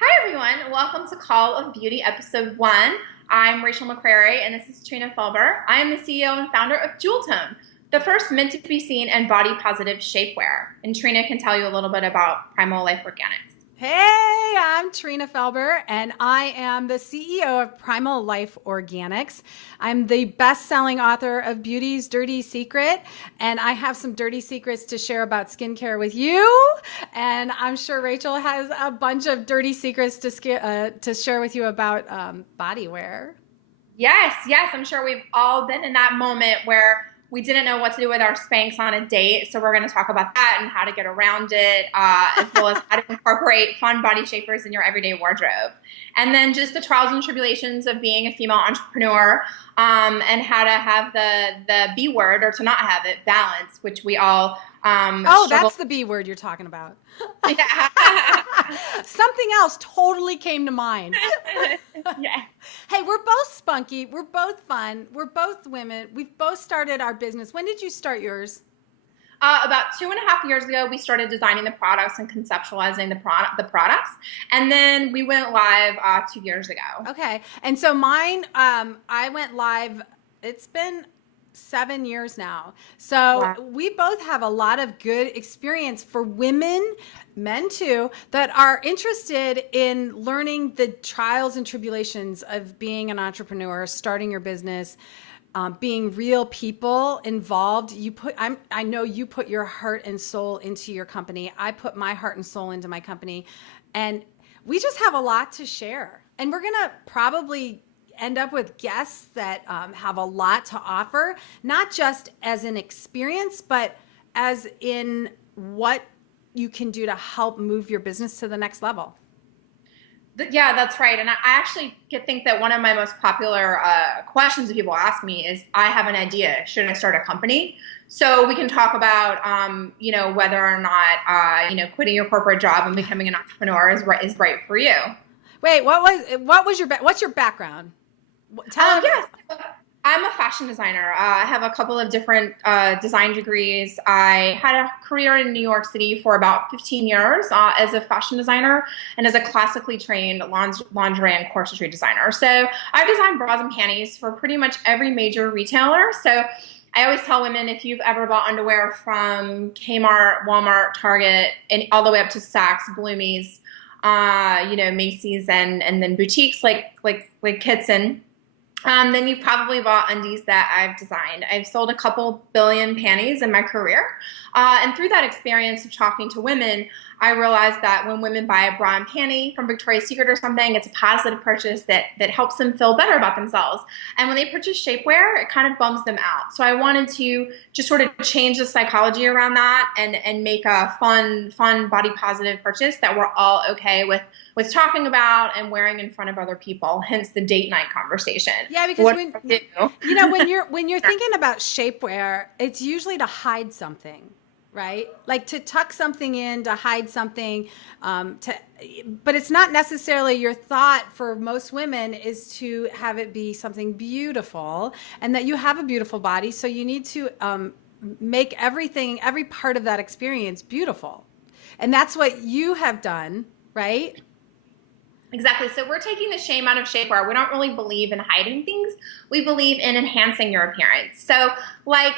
Hi, everyone. Welcome to Call of Beauty Episode 1. I'm Rachel McCrary, and this is Trina Felber. I am the CEO and founder of Jewel Tone, the first meant to be seen and body positive shapewear. And Trina can tell you a little bit about Primal Life Organics. Hey, I'm Trina Felber, and I am the CEO of Primal Life Organics. I'm the best-selling author of Beauty's Dirty Secret, and I have some dirty secrets to share about skincare with you. And I'm sure Rachel has a bunch of dirty secrets to share with you about body wear. Yes, yes, I'm sure we've all been in that moment where we didn't know what to do with our Spanx on a date. So we're going to talk about that and how to get around it, as well as how to incorporate fun body shapers in your everyday wardrobe. And then just the trials and tribulations of being a female entrepreneur, and how to have the B word, or to not have it, balance, which we all Oh, struggle. that's the B word you're talking about. Yeah. Something else totally came to mind. Yeah. Hey, we're both spunky. We're both fun. We're both women. We've both started our business. When did you start yours? About 2.5 years ago, we started designing the products and conceptualizing the products, and then we went live 2 years ago. Okay. And so mine, I went live, it's been 7 years now. So Wow. we both have a lot of good experience for women, men too, that are interested in learning the trials and tribulations of being an entrepreneur, starting your business, being real people involved. I know you put your heart and soul into your company. I put my heart and soul into my company, and we just have a lot to share. And we're gonna probably end up with guests that have a lot to offer, not just as an experience, but as in what you can do to help move your business to the next level. Yeah, that's right. And I actually think that one of my most popular questions that people ask me is, I have an idea. Should I start a company? So we can talk about, whether or not, quitting your corporate job and becoming an entrepreneur is right for you. Wait, what's your background? Tell Yes, everybody. I'm a fashion designer. I have a couple of different design degrees. I had a career in New York City for about 15 years as a fashion designer and as a classically trained lingerie and corsetry designer. So I've designed bras and panties for pretty much every major retailer. So I always tell women, if you've ever bought underwear from Kmart, Walmart, Target, and all the way up to Saks, Bloomies, Macy's, and then boutiques like Kitson, then you've probably bought undies that I've designed. I've sold a couple billion panties in my career. And through that experience of talking to women, I realized that when women buy a bra and panty from Victoria's Secret or something, it's a positive purchase that helps them feel better about themselves. And when they purchase shapewear, it kind of bums them out. So I wanted to just sort of change the psychology around that, and make a fun body positive purchase that we're all okay with talking about and wearing in front of other people, hence the date night conversation. Yeah, because What when do I do? when you're thinking about shapewear, it's usually to hide something, right? Like to tuck something in, to hide something, but it's not necessarily your thought for most women is to have it be something beautiful, and that you have a beautiful body, so you need to make every part of that experience beautiful, and that's what you have done, right? Exactly. So we're taking the shame out of shapewear. We don't really believe in hiding things. We believe in enhancing your appearance. So like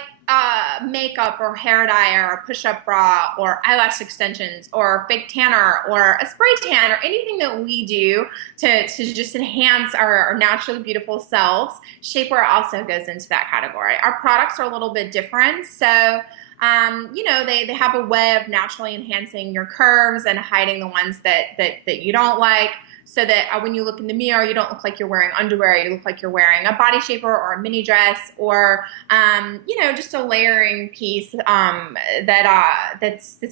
makeup or hair dye or a push-up bra or eyelash extensions or fake tanner or a spray tan or anything that we do to just enhance our naturally beautiful selves, shapewear also goes into that category. Our products are a little bit different. So they have a way of naturally enhancing your curves and hiding the ones that you don't like, so that when you look in the mirror, you don't look like you're wearing underwear. You look like you're wearing a body shaper or a mini dress, or just a layering piece that's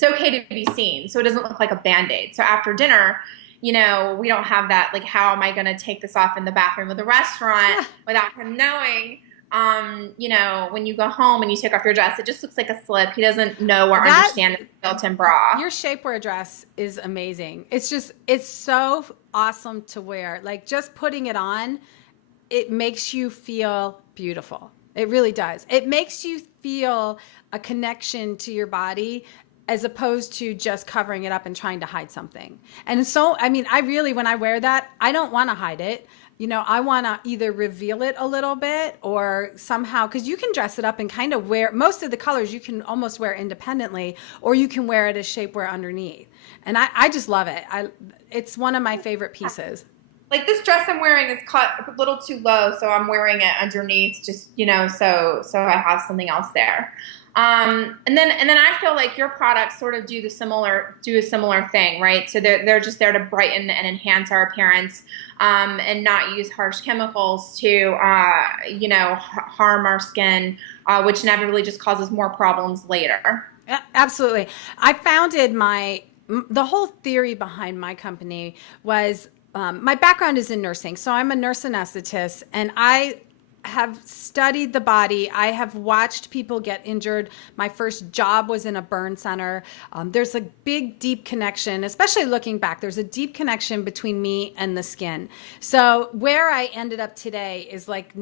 okay to be seen, so it doesn't look like a Band-Aid. So after dinner, we don't have that, like, how am I going to take this off in the bathroom of the restaurant without him knowing? When you go home and you take off your dress, it just looks like a slip. He doesn't know or That understand it's a built-in bra. Your shapewear dress is amazing. It's so awesome to wear. Like, just putting it on, it makes you feel beautiful. It really does. It makes you feel a connection to your body as opposed to just covering it up and trying to hide something. And so, I mean, I really, when I wear that, I don't want to hide it. You know, I want to either reveal it a little bit or somehow, because you can dress it up and kind of wear most of the colors you can almost wear independently, or you can wear it as shapewear underneath. And I just love it. It's one of my favorite pieces. Like this dress I'm wearing is cut a little too low, so I'm wearing it underneath, just so I have something else there. And then I feel like your products sort of do a similar thing, right? So they're just there to brighten and enhance our appearance, and not use harsh chemicals to harm our skin, which inevitably just causes more problems later. Absolutely. I founded the whole theory behind my company was, my background is in nursing. So I'm a nurse anesthetist, and I have studied the body. I have watched people get injured. My first job was in a burn center. There's a big, deep connection, especially looking back. There's a deep connection between me and the skin. So where I ended up today is like,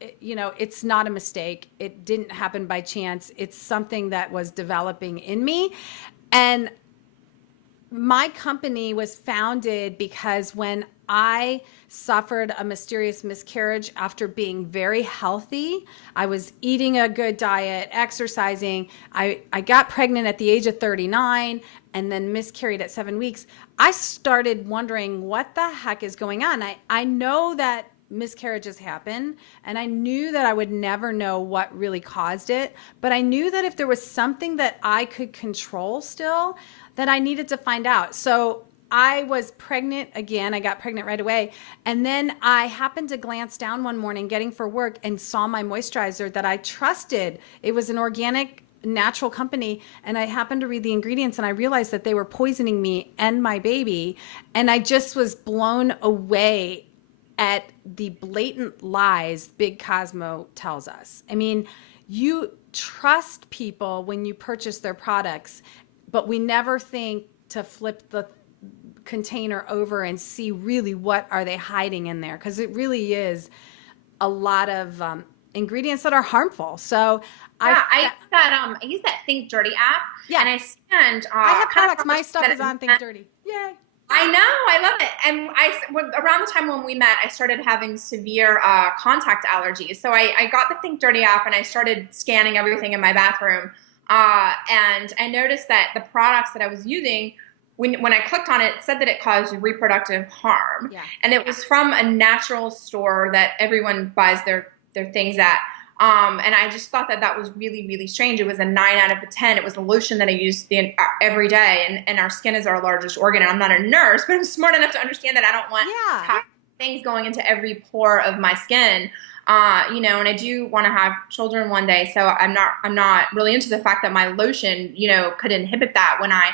it's not a mistake. It didn't happen by chance. It's something that was developing in me. And my company was founded because when I suffered a mysterious miscarriage after being very healthy, I was eating a good diet, exercising. I got pregnant at the age of 39 and then miscarried at 7 weeks. I started wondering what the heck is going on. I know that miscarriages happen, and I knew that I would never know what really caused it, but I knew that if there was something that I could control still, that I needed to find out. So I was pregnant again. I got pregnant right away. And then I happened to glance down one morning getting for work and saw my moisturizer that I trusted. It was an organic, natural company. And I happened to read the ingredients and I realized that they were poisoning me and my baby. And I just was blown away at the blatant lies Big Cosmo tells us. I mean, you trust people when you purchase their products, but we never think to flip the container over and see really what are they hiding in there, because it really is a lot of ingredients that are harmful. So I use that Think Dirty app. Yeah, and I scanned. I have products. My stuff is on Think Dirty. Yay! I know, I love it. And around the time when we met, I started having severe contact allergies. So I got the Think Dirty app and I started scanning everything in my bathroom. And I noticed that the products that I was using, when I clicked on it, it said that it caused reproductive harm. Yeah. And it was from a natural store that everyone buys their things at. And I just thought that was really, really strange. It was a 9 out of a 10. It was a lotion that I used every day. And our skin is our largest organ. And I'm not a nurse, but I'm smart enough to understand that I don't want toxic things going into every pore of my skin. And I do want to have children one day. So I'm not really into the fact that my lotion, could inhibit that when I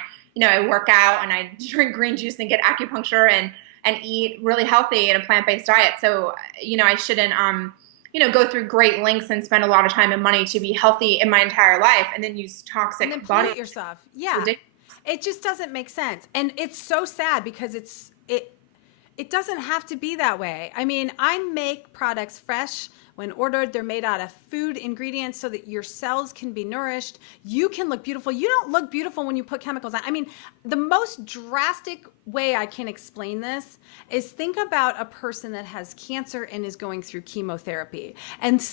work out and I drink green juice and get acupuncture and eat really healthy in a plant-based diet. So, I shouldn't, go through great lengths and spend a lot of time and money to be healthy in my entire life and then use toxic and then body pollute yourself. Yeah. It just doesn't make sense. And it's so sad because it doesn't have to be that way. I mean, I make products fresh. When ordered, they're made out of food ingredients so that your cells can be nourished. You can look beautiful. You don't look beautiful when you put chemicals on. I mean, the most drastic way I can explain this is think about a person that has cancer and is going through chemotherapy. And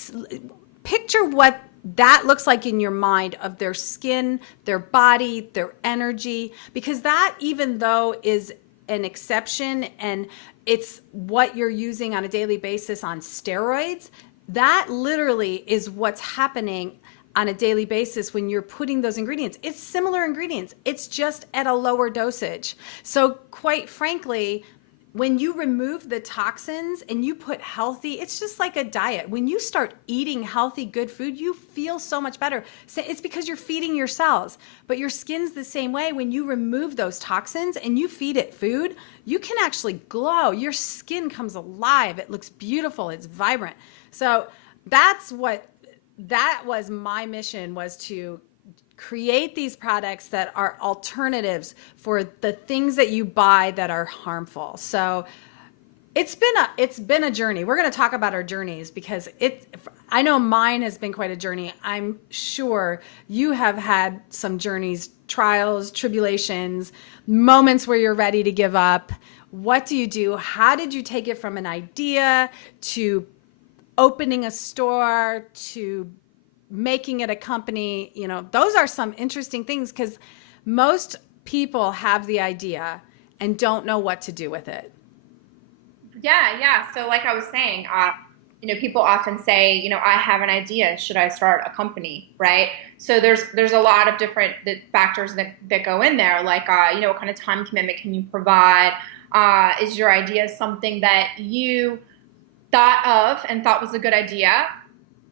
picture what that looks like in your mind of their skin, their body, their energy. Because that, even though is an exception and it's what you're using on a daily basis on steroids, that literally is what's happening on a daily basis when you're putting those ingredients. It's similar ingredients. It's just at a lower dosage. So quite frankly, when you remove the toxins and you put healthy, it's just like a diet. When you start eating healthy, good food, you feel so much better. So it's because you're feeding your cells. But your skin's the same way. When you remove those toxins and you feed it food, you can actually glow. Your skin comes alive. It looks beautiful. It's vibrant. So that was my mission, was to create these products that are alternatives for the things that you buy that are harmful. So it's been a journey. We're going to talk about our journeys because I know mine has been quite a journey. I'm sure you have had some journeys, trials, tribulations, moments where you're ready to give up. What do you do? How did you take it from an idea to opening a store to making it a company? You know, those are some interesting things because most people have the idea and don't know what to do with it. Yeah, yeah. So like I was saying, people often say, I have an idea. Should I start a company? Right. So there's a lot of different factors that go in there. Like, what kind of time commitment can you provide? Is your idea something that you thought of and thought was a good idea?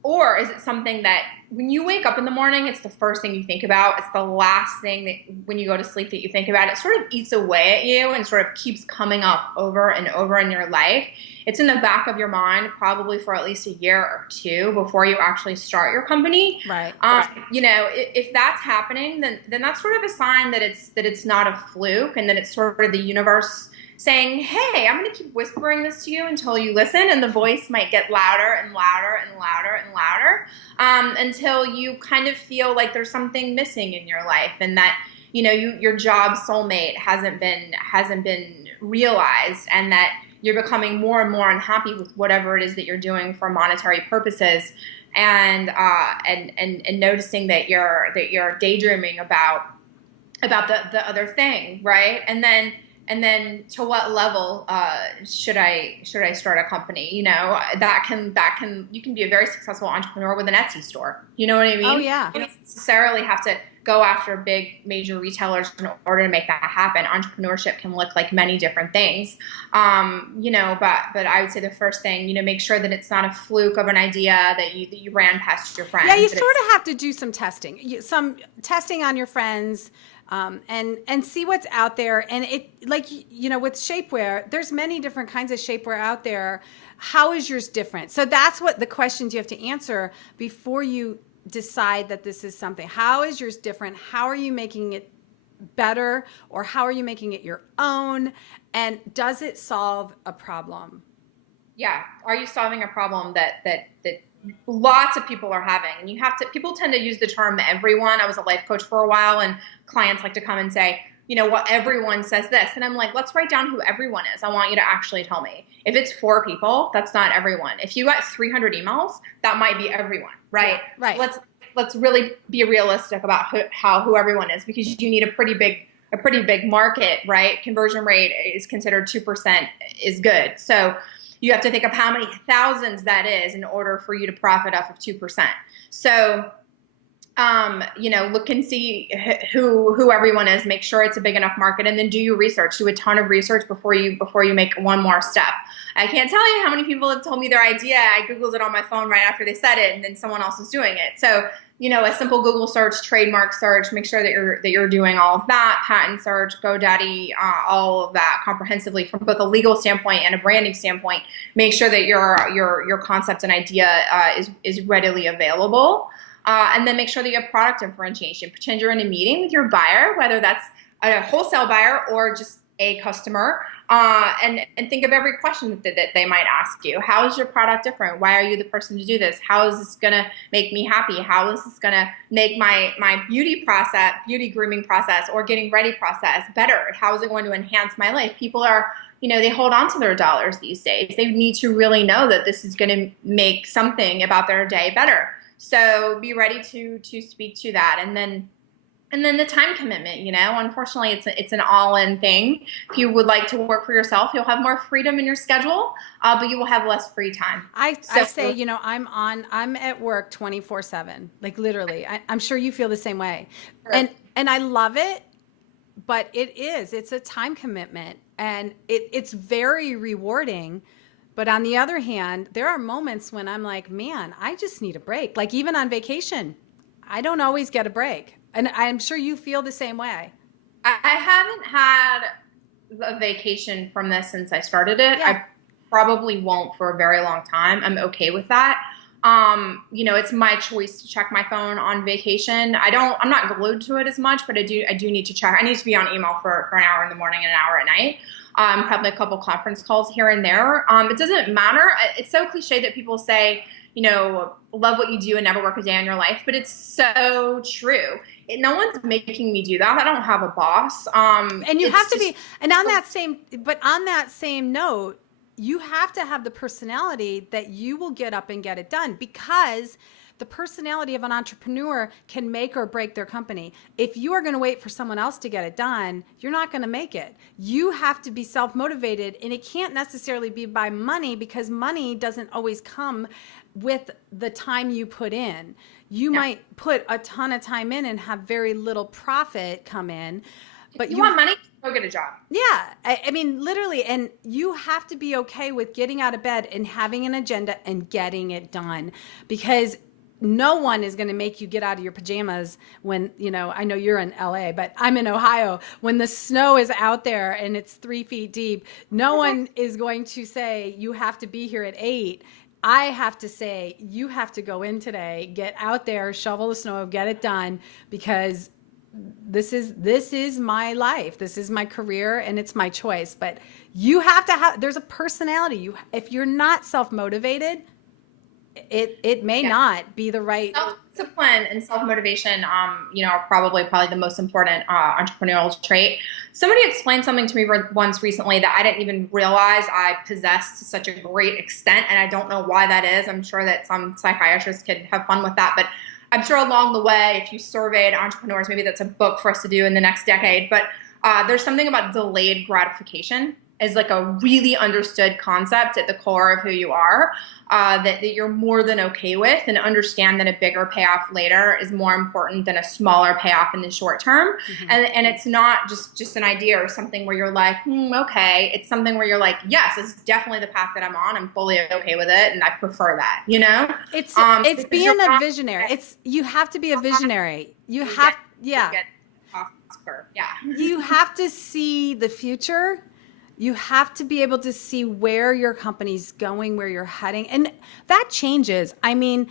Or is it something that when you wake up in the morning, it's the first thing you think about? It's the last thing that when you go to sleep that you think about. It sort of eats away at you and sort of keeps coming up over and over in your life. It's in the back of your mind probably for at least a year or two before you actually start your company. Right. If that's happening, then that's sort of a sign that it's not a fluke and that it's sort of the universe saying, hey, I'm going to keep whispering this to you until you listen, and the voice might get louder and louder and louder and louder until you kind of feel like there's something missing in your life, and that your job soulmate hasn't been realized, and that you're becoming more and more unhappy with whatever it is that you're doing for monetary purposes, and noticing that you're daydreaming about the other thing, right? And then to what level should I start a company? That can you can be a very successful entrepreneur with an Etsy store. You know what I mean? Oh yeah. You don't necessarily have to go after big major retailers in order to make that happen. Entrepreneurship can look like many different things. But I would say the first thing, make sure that it's not a fluke of an idea that you ran past your friends. Yeah, you sort of have to do some testing, some testing on your friends. And see what's out there. And it, like, with shapewear, there's many different kinds of shapewear out there. How is yours different? So that's what the questions you have to answer before you decide that this is something. How is yours different? How are you making it better? Or how are you making it your own? And does it solve a problem? Yeah. Are you solving a problem that lots of people are having? And people tend to use the term everyone. I was a life coach for a while, and clients like to come and say, what, everyone says this. And I'm like, let's write down who everyone is. I want you to actually tell me. If it's 4 people, that's not everyone. If you got 300 emails, that might be everyone, right? Yeah, right. Let's really be realistic about who everyone is, because you need a pretty big market, right? Conversion rate is considered 2% is good. So you have to think of how many thousands that is in order for you to profit off of 2%. So, look and see who everyone is. Make sure it's a big enough market, and then do your research. Do a ton of research before you make one more step. I can't tell you how many people have told me their idea. I Googled it on my phone right after they said it, and then someone else is doing it. So, a simple Google search, trademark search, make sure that you're doing all of that, patent search, GoDaddy, all of that comprehensively from both a legal standpoint and a branding standpoint. Make sure that your concept and idea is readily available. And then make sure that you have product differentiation. Pretend you're in a meeting with your buyer, whether that's a wholesale buyer or just a customer, and think of every question that they might ask you. How is your product different? Why are you the person to do this? How is this going to make me happy? How is this going to make my beauty grooming process or getting ready process better? How is it going to enhance my life? People are, they hold on to their dollars these days. They need to really know that this is going to make something about their day better. So be ready to speak to that. And then the time commitment, unfortunately it's an all-in thing. If you would like to work for yourself, you'll have more freedom in your schedule, but you will have less free time. I say, I'm at work 24/7, like literally. I'm sure you feel the same way. Sure. And I love it, but it's a time commitment, and it's very rewarding. But on the other hand, there are moments when I'm like, man, I just need a break. Like even on vacation, I don't always get a break. And I'm sure you feel the same way. I haven't had a vacation from this since I started it. Yeah. I probably won't for a very long time. I'm okay with that. It's my choice to check my phone on vacation. I'm not glued to it as much, but I do need to check. I need to be on email for an hour in the morning and an hour at night. Probably a couple conference calls here and there. It doesn't matter. It's so cliche that people say, love what you do and never work a day in your life. But it's so true. No one's making me do that. I don't have a boss. And you have It's to just be, and on that same note, you have to have the personality that you will get up and get it done, because the personality of an entrepreneur can make or break their company. If you are going to wait for someone else to get it done, you're not going to make it. You have to be self-motivated, and it can't necessarily be by money, because money doesn't always come with the time you put in. You yeah. might put a ton of time in and have very little profit come in, but If you want money, go get a job. yeah, I mean, literally, and you have to be okay with getting out of bed and having an agenda and getting it done, because no one is going to make you get out of your pajamas when, I know you're in LA, but I'm in Ohio. When the snow is out there and it's 3 feet deep, no one is going to say, you have to be here at 8. I have to say, you have to go in today, get out there, shovel the snow, get it done, because this is my life. This is my career, and it's my choice. But you have to have, there's a personality. If you're not self-motivated, it may not be the right. Self-discipline and self-motivation, are probably the most important entrepreneurial trait. Somebody explained something to me once recently that I didn't even realize I possessed to such a great extent, and I don't know why that is. I'm sure that some psychiatrists could have fun with that, but I'm sure along the way, if you surveyed entrepreneurs, maybe that's a book for us to do in the next decade, but there's something about delayed gratification is like a really understood concept at the core of who you are, that you're more than okay with, and understand that a bigger payoff later is more important than a smaller payoff in the short term. Mm-hmm. And it's not just an idea or something where you're like, okay. It's something where you're like, yes, it's definitely the path that I'm on. I'm fully okay with it, and I prefer that, It's being a visionary. You have to be a visionary. You have, yeah. You have to see the future. You have to be able to see where your company's going, where you're heading. And that changes. I mean,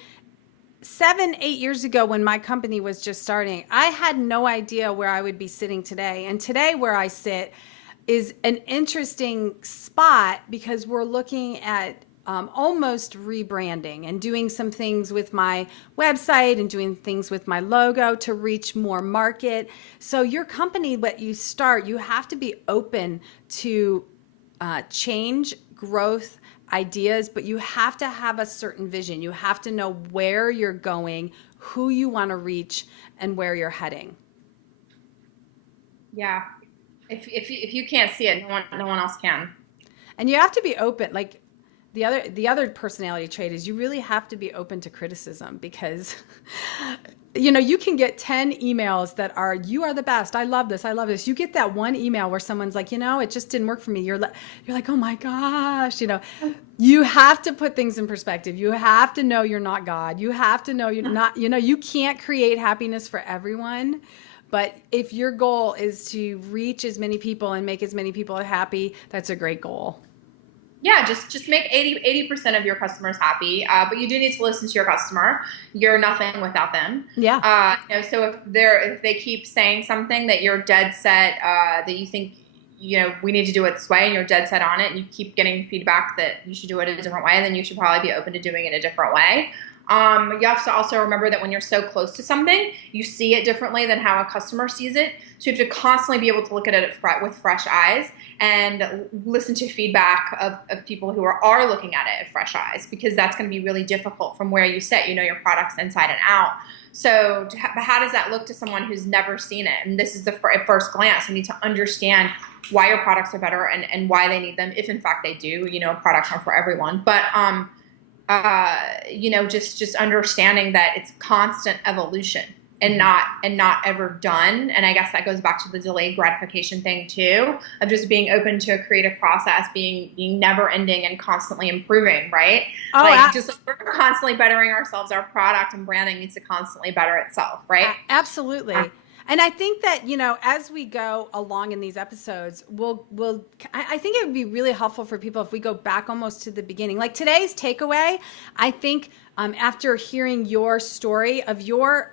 7-8 years ago, when my company was just starting, I had no idea where I would be sitting today. And today, where I sit is an interesting spot, because we're looking at almost rebranding and doing some things with my website and doing things with my logo to reach more market. So your company, what you start, you have to be open to change, growth, ideas, but you have to have a certain vision. You have to know where you're going, who you want to reach, and where you're heading. Yeah. If you can't see it, no one else can. And you have to be open. Like, the other personality trait is you really have to be open to criticism, because you can get 10 emails that are, you are the best, I love this, I love this. You get that one email where someone's like, it just didn't work for me. You're like, oh my gosh, you have to put things in perspective. You have to know you're not God. You have to know you're not, you can't create happiness for everyone. But if your goal is to reach as many people and make as many people happy, that's a great goal. Yeah, just make 80% of your customers happy, but you do need to listen to your customer. You're nothing without them. Yeah. So if they keep saying something that you're dead set, that you think, we need to do it this way, and you're dead set on it, and you keep getting feedback that you should do it a different way, then you should probably be open to doing it a different way. You have to also remember that when you're so close to something, you see it differently than how a customer sees it. So you have to constantly be able to look at it with fresh eyes, and listen to feedback of people who are looking at it with fresh eyes, because that's going to be really difficult from where you sit. Your products inside and out. So how does that look to someone who's never seen it? And this is at first glance. You need to understand why your products are better and why they need them, if in fact they do. Products aren't for everyone. But just understanding that it's constant evolution and not ever done. And I guess that goes back to the delayed gratification thing too, of just being open to a creative process, being never ending and constantly improving, right? We're constantly bettering ourselves. Our product and branding needs to constantly better itself, right? Absolutely. And I think that, as we go along in these episodes, I think it would be really helpful for people if we go back almost to the beginning. Like today's takeaway, I think after hearing your story of your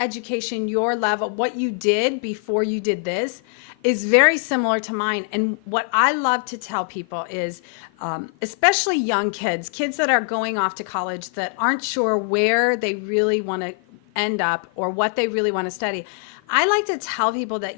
education, your level, what you did before you did this, is very similar to mine. And what I love to tell people is, especially young kids that are going off to college that aren't sure where they really want to end up or what they really want to study. I like to tell people that,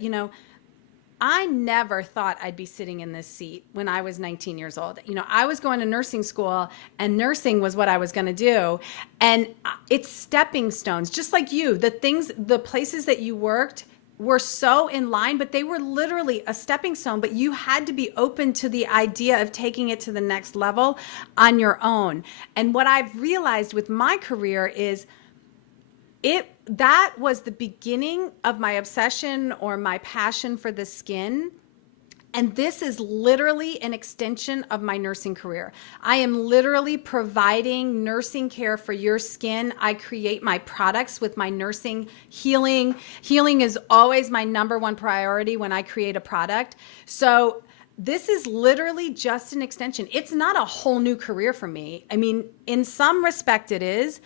I never thought I'd be sitting in this seat when I was 19 years old. I was going to nursing school and nursing was what I was going to do. And it's stepping stones, just like you. The places that you worked were so in line, but they were literally a stepping stone. But you had to be open to the idea of taking it to the next level on your own. And what I've realized with my career is that was the beginning of my obsession or my passion for the skin. And this is literally an extension of my nursing career. I am literally providing nursing care for your skin. I create my products with my nursing healing. Healing is always my number one priority when I create a product. So this is literally just an extension. It's not a whole new career for me. I mean, in some respect it is.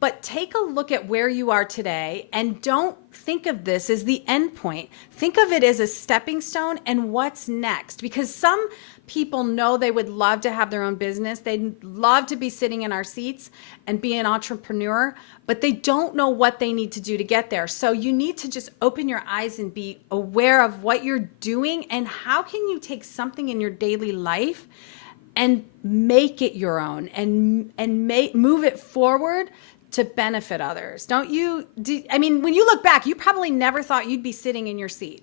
But take a look at where you are today and don't think of this as the end point. Think of it as a stepping stone and what's next. Because some people know they would love to have their own business. They'd love to be sitting in our seats and be an entrepreneur, but they don't know what they need to do to get there. So you need to just open your eyes and be aware of what you're doing and how can you take something in your daily life and make it your own and move it forward to benefit others. Don't you? I mean, when you look back, you probably never thought you'd be sitting in your seat.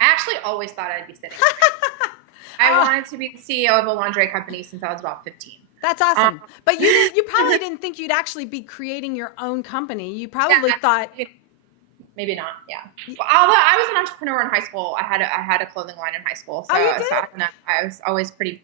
I actually always thought I'd be sitting. I wanted to be the CEO of a lingerie company since I was about 15. That's awesome. But you probably didn't think you'd actually be creating your own company. You probably thought. Maybe not. Yeah. Well, although I was an entrepreneur in high school, I had a clothing line in high school. So, oh, you did? So I was always pretty.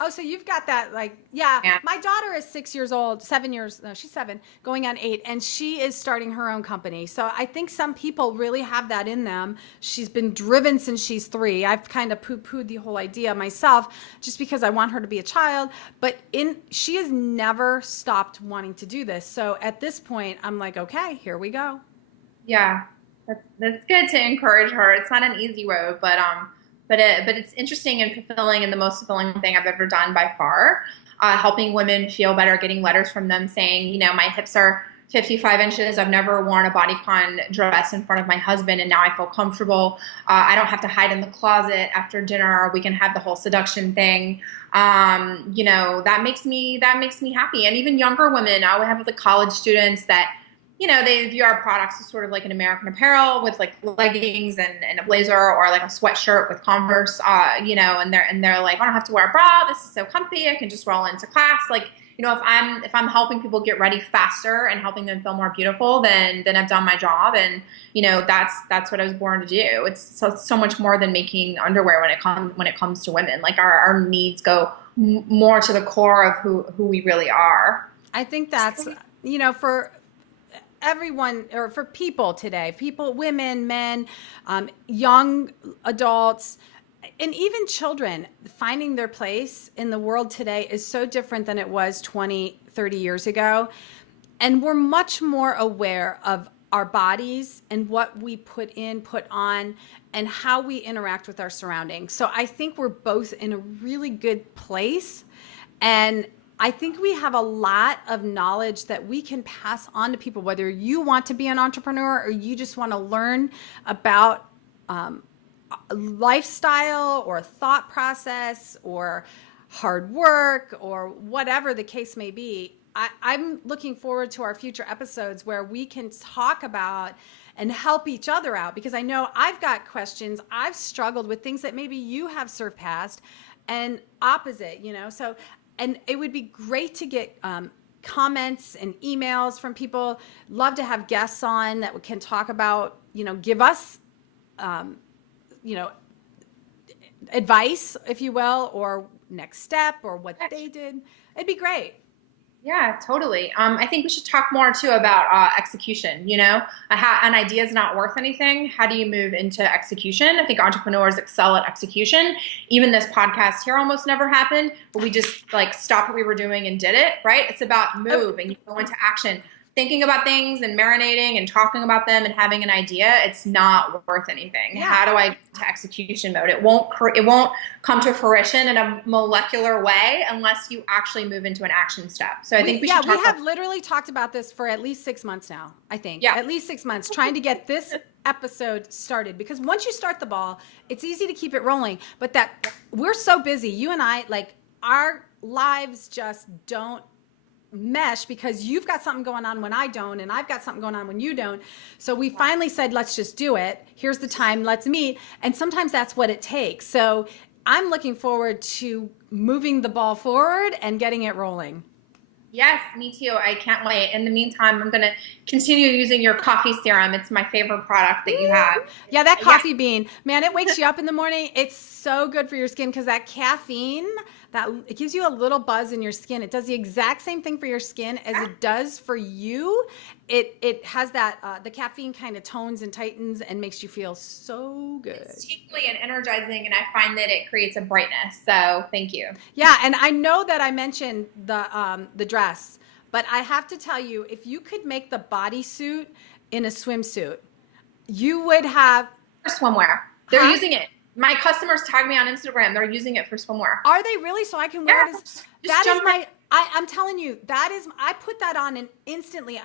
Oh, so you've got that, yeah. My daughter is 6 years old, 7 years, no, she's 7, going on 8, and she is starting her own company. So I think some people really have that in them. She's been driven since she's 3. I've kind of poo-pooed the whole idea myself just because I want her to be a child, but she has never stopped wanting to do this. So at this point, I'm like, okay, here we go. Yeah, that's good to encourage her. It's not an easy road, but it's interesting and fulfilling and the most fulfilling thing I've ever done by far. Helping women feel better, getting letters from them saying, my hips are 55 inches. I've never worn a bodycon dress in front of my husband, and now I feel comfortable. I don't have to hide in the closet after dinner. We can have the whole seduction thing. That makes me happy. And even younger women, I would have the college students that, they view our products as sort of like an American Apparel with like leggings and a blazer or like a sweatshirt with Converse, and they're like, I don't have to wear a bra. This is so comfy. I can just roll into class. Like, if I'm helping people get ready faster and helping them feel more beautiful, then I've done my job. And, that's what I was born to do. It's so much more than making underwear when it comes to women. Like our needs go more to the core of who we really are. I think that's, for everyone, or for people today, women, men, young adults, and even children, finding their place in the world today is so different than it was 20, 30 years ago. And we're much more aware of our bodies and what we put on, and how we interact with our surroundings. So I think we're both in a really good place. And I think we have a lot of knowledge that we can pass on to people, whether you want to be an entrepreneur or you just want to learn about lifestyle or thought process or hard work or whatever the case may be. I'm looking forward to our future episodes where we can talk about and help each other out, because I know I've got questions. I've struggled with things that maybe you have surpassed, and opposite, so. And it would be great to get comments and emails from people. Love to have guests on that can talk about, give us, advice, if you will, or next step or what they did. It'd be great. Yeah, totally. I think we should talk more too about execution. An idea is not worth anything. How do you move into execution? I think entrepreneurs excel at execution. Even this podcast here almost never happened, but we just stopped what we were doing and did it. Right? It's about move and you go into action. thinking about things and marinating and talking about them and having an idea, it's not worth anything. Yeah. How do I get to execution mode? It won't come to fruition in a molecular way unless you actually move into an action step. So I think we should we have literally talked about this for at least 6 months now, I think. Yeah. At least 6 months, trying to get this episode started, because once you start the ball, it's easy to keep it rolling. But that we're so busy, you and I, like, our lives just don't mesh, because you've got something going on when I don't, and I've got something going on when you don't. So we finally said, let's just do it. Here's the time, let's meet. And sometimes that's what it takes. So I'm looking forward to moving the ball forward and getting it rolling. Yes, me too. I can't wait. In the meantime, I'm going to continue using your coffee serum. It's my favorite product that you have. Yeah, that coffee bean, man, it wakes you up in the morning. It's so good for your skin, because that caffeine, it gives you a little buzz in your skin. It does the exact same thing for your skin as it does for you. It has that, the caffeine kind of tones and tightens and makes you feel so good. It's tingly and energizing, and I find that it creates a brightness. So thank you. Yeah, and I know that I mentioned the dress, but I have to tell you, if you could make the bodysuit in a swimsuit, you would have... For swimwear. They're using it. My customers tag me on Instagram. They're using it for swimwear. Are they really? So I can wear it as... That is my... I'm telling you, that is... I put that on and instantly...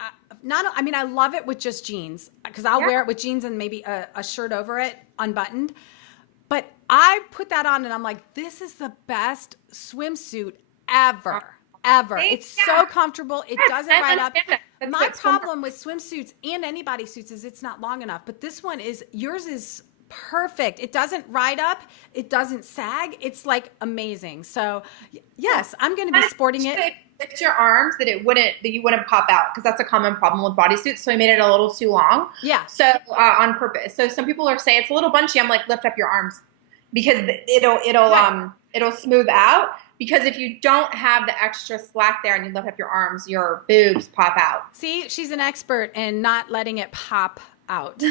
I love it with just jeans, because I'll wear it with jeans and maybe a shirt over it, unbuttoned. But I put that on and I'm like, this is the best swimsuit ever. It's so comfortable. It doesn't ride up. My problem with swimsuits and any bodysuits is it's not long enough. But this one is... Yours is perfect. It doesn't ride up. It doesn't sag. It's like amazing. So yes, I'm going to be sporting it. Lift your arms that you wouldn't pop out, because that's a common problem with bodysuits. So I made it a little too long. Yeah. So on purpose. So some people are saying it's a little bunchy. I'm like, lift up your arms, because it'll smooth out. Because if you don't have the extra slack there and you lift up your arms, your boobs pop out. See, she's an expert in not letting it pop out.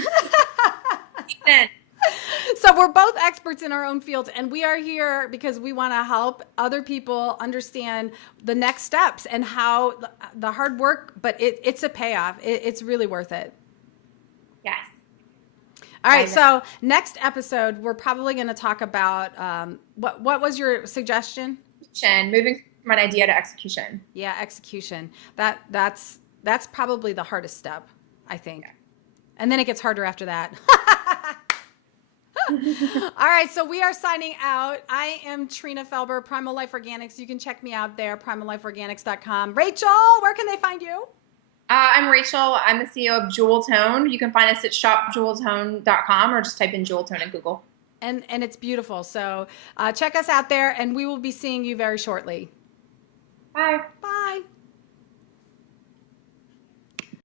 So we're both experts in our own fields, and we are here because we want to help other people understand the next steps and how the hard work, but it's a payoff. It's really worth it. Yes. All right. So next episode, we're probably going to talk about what was your suggestion? Moving from an idea to execution. Yeah, execution. That's probably the hardest step, I think. Yeah. And then it gets harder after that. All right, so we are signing out. I am Trina Felber, Primal Life Organics. You can check me out there, primallifeorganics.com. Rachel, where can they find you? I'm Rachel. I'm the CEO of Jewel Tone. You can find us at shopjeweltone.com, or just type in Jewel Tone in Google. And it's beautiful. So check us out there, and we will be seeing you very shortly. Bye. Bye.